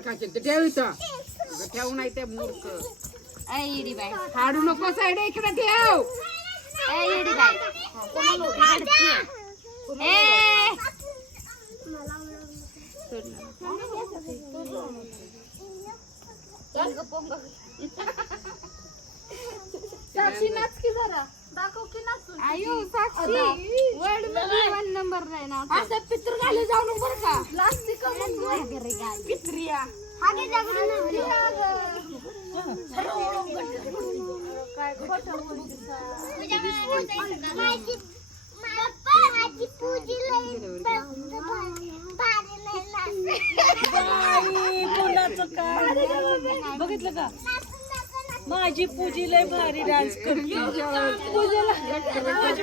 ठेव इथं. ठेवू नाही ते मूर्ख. ए इडी बाय काढू नको साईड इकडे ठेव. ए इडी बाय साक्षी नाच की जरा. दाखव की नाचून. आयु साक्षी. मध्ये वन नंबर आहे ना असं पित्र घाले जाऊ नको बरं का. प्लास्टिक बघितलं का माझी पूजी लय भारी डान्स करते. पूजेला माझी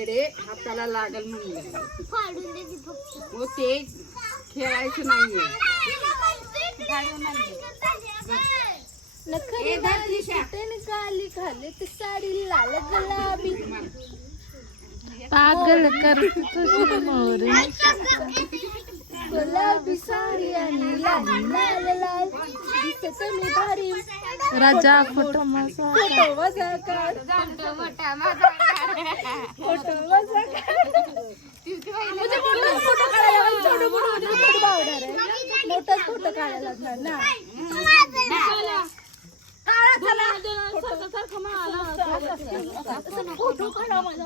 सेडे हाताला लागल म्हणलं हो ते खेळायचं नाहीये. काली खाली ती साडी लाल गुलाबी. पागल कर मोर. गुलाबी साडी आणि लाल दिसत मी भारी राजा फोटो माझा फोटो वजा काढ फोटो वजा काढ म्हणजे मोठाच फोटो काढायला पाहिजे. छोटं फोटो मध्ये थोडी बावणार आहे मोठाच फोटो काढायला लागणार ना काढा चला. फोटो काढा माझा.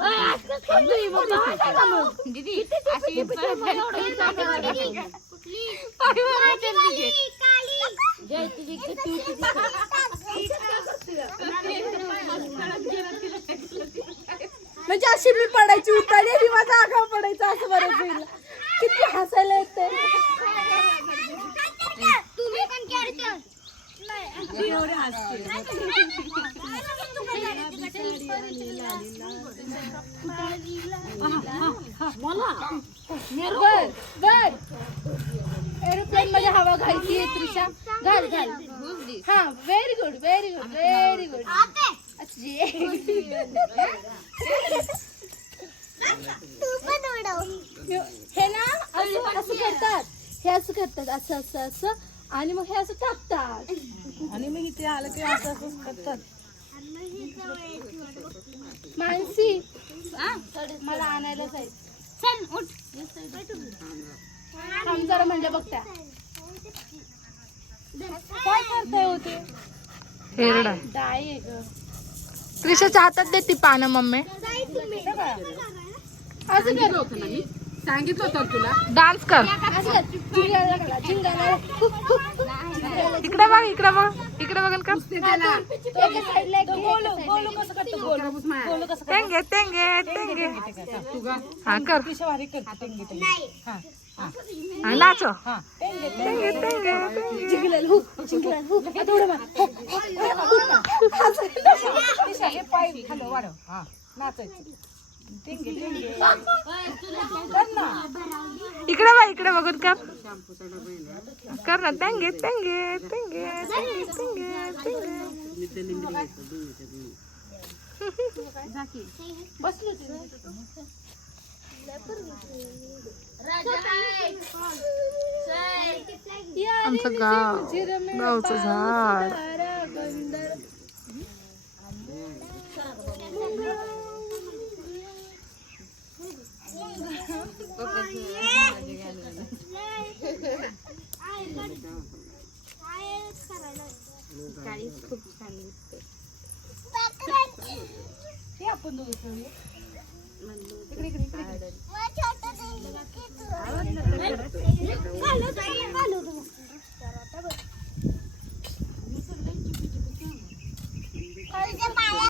दीदी अशी म्हणजे अशी मी पडायची उतारी आणि माझा आगाव पडायचा असं बरं होईल. किती हसायला येते बर बर. एरोप्लेन मध्ये हवा घालती आहे त्रिशा घाल घाल. हा very good very good very good तू पण उडव हे ना असं असं करतात. हे असं करतात असं असं असं. आणि मग हे असं टाकतात. आणि मग इथे आलं की असं असंच करतात. मानसी मला आणायला जायचं चल उठ. थांब जरा म्हणजे बघत्या. काय करताय होते? हेरडा डाय आहे ग. त्रिशाच्या हातात देते पानं मम्मी. असं कर होतं ना मी सांगितलं होतं तुला. डान्स कर. असं कर लागला चिंगायला इकडे बघ इकडे बघ. इकडे बघन का एका साईडला एक गोलू गोलू कसं करतो गोलू गोलू कसं टेंगे टेंगे टेंगे. हा कर. पिशवारी कर. टेंगे टेंगे हा. हा नाचो. हा. टेंगे. मार. हो, हो, दिशा हे पाय वाढव हा नाचायचं कर ना. इकडे बा इकडे बघत कर कर ना टेंगे टेंगे तेंगे टेंगे बसलो राजा आमचं गाव गावचं झाड. खूप छान दिसते हे आपण दोघं